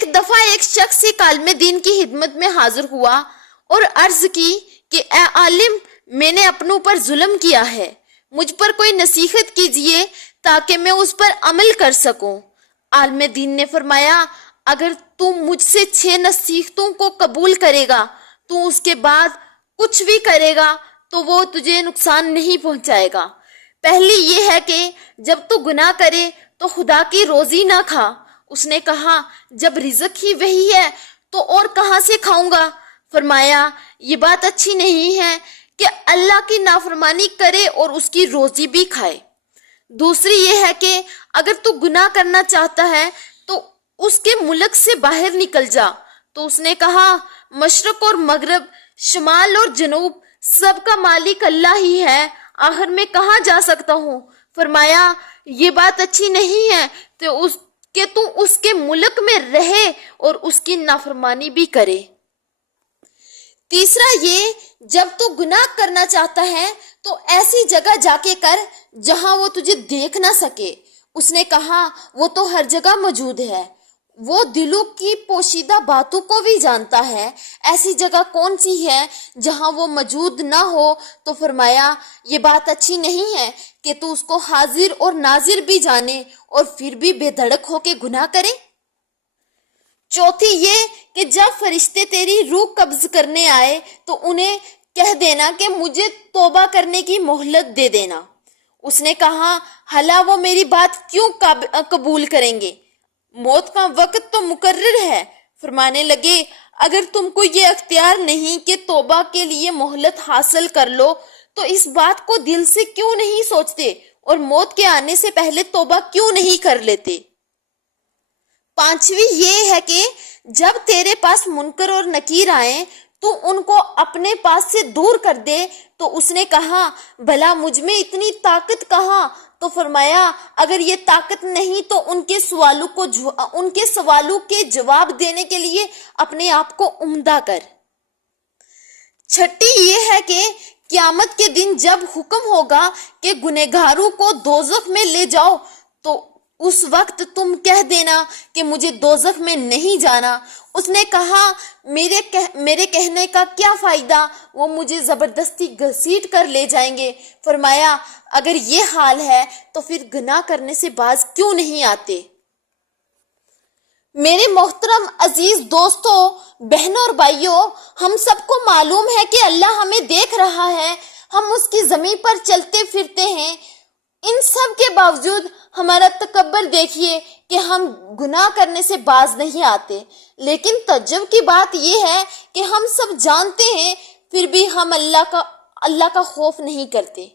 ایک دفعہ ایک شخص کالم دین کی خدمت میں حاضر ہوا اور عرض کی کہ اے عالم، میں نے اپنوں پر ظلم کیا ہے، مجھ پر کوئی نصیحت کیجئے تاکہ میں اس پر عمل کر سکوں۔ عالم دین نے فرمایا، اگر تو مجھ سے 6 نصیحتوں کو قبول کرے گا تو اس کے بعد کچھ بھی کرے گا تو وہ تجھے نقصان نہیں پہنچائے گا۔ پہلی یہ ہے کہ جب تو گناہ کرے تو خدا کی روزی نہ کھا۔ اس نے کہا، جب رزق ہی وہی ہے تو اور کہاں سے کھاؤں گا؟ فرمایا، یہ بات اچھی نہیں ہے کہ اللہ کی نافرمانی کرے اور اس کی روزی بھی کھائے۔ دوسری یہ ہے کہ اگر تو گناہ کرنا چاہتا ہے تو اس کے ملک سے باہر نکل جا۔ تو اس نے کہا، مشرق اور مغرب، شمال اور جنوب، سب کا مالک اللہ ہی ہے، آخر میں کہاں جا سکتا ہوں؟ فرمایا، یہ بات اچھی نہیں ہے کہ تو اس کے ملک میں رہے اور اس کی نافرمانی بھی کرے۔ تیسرا یہ، جب تو گناہ کرنا چاہتا ہے تو ایسی جگہ جا کے کر جہاں وہ تجھے دیکھ نہ سکے۔ اس نے کہا، وہ تو ہر جگہ موجود ہے، وہ دلوں کی پوشیدہ باتوں کو بھی جانتا ہے، ایسی جگہ کون سی ہے جہاں وہ موجود نہ ہو؟ تو فرمایا، یہ بات اچھی نہیں ہے کہ تو اس کو حاضر اور ناظر بھی جانے اور پھر بھی بے دھڑک ہو کے گناہ کرے۔ چوتھی یہ کہ جب فرشتے تیری روح قبض کرنے آئے تو انہیں کہہ دینا کہ مجھے توبہ کرنے کی مہلت دے دینا۔ اس نے کہا، بھلا وہ میری بات کیوں قبول کریں گے؟ موت کا وقت تو مقرر ہے۔ فرمانے لگے، اگر تم کو یہ اختیار نہیں کہ توبہ کے لیے مہلت حاصل کر لو تو اس بات کو دل سے کیوں نہیں سوچتے اور موت کے آنے سے پہلے توبہ کیوں نہیں کر لیتے؟ پانچویں یہ ہے کہ جب تیرے پاس منکر اور نکیر آئیں تو ان کو اپنے پاس سے دور کر دے۔ تو اس نے کہا، بھلا مجھ میں اتنی طاقت کہاں؟ تو فرمایا، اگر یہ طاقت نہیں تو ان کے سوالوں کے جواب دینے کے لیے اپنے آپ کو عمدہ کر۔ چھٹی یہ ہے کہ قیامت کے دن جب حکم ہوگا کہ گنہگاروں کو دوزخ میں لے جاؤ تو اس وقت تم کہہ دینا کہ مجھے دوزخ میں نہیں جانا۔ اس نے کہا، میرے کہنے کا کیا فائدہ، وہ مجھے زبردستی گھسیٹ کر لے جائیں گے۔ فرمایا، اگر یہ حال ہے تو پھر گناہ کرنے سے باز کیوں نہیں آتے؟ میرے محترم عزیز دوستو، بہنوں اور بھائیوں، ہم سب کو معلوم ہے کہ اللہ ہمیں دیکھ رہا ہے، ہم اس کی زمین پر چلتے پھرتے ہیں۔ ان سب کے باوجود ہمارا تکبر دیکھیے کہ ہم گناہ کرنے سے باز نہیں آتے۔ لیکن تعجب کی بات یہ ہے کہ ہم سب جانتے ہیں پھر بھی ہم اللہ کا خوف نہیں کرتے۔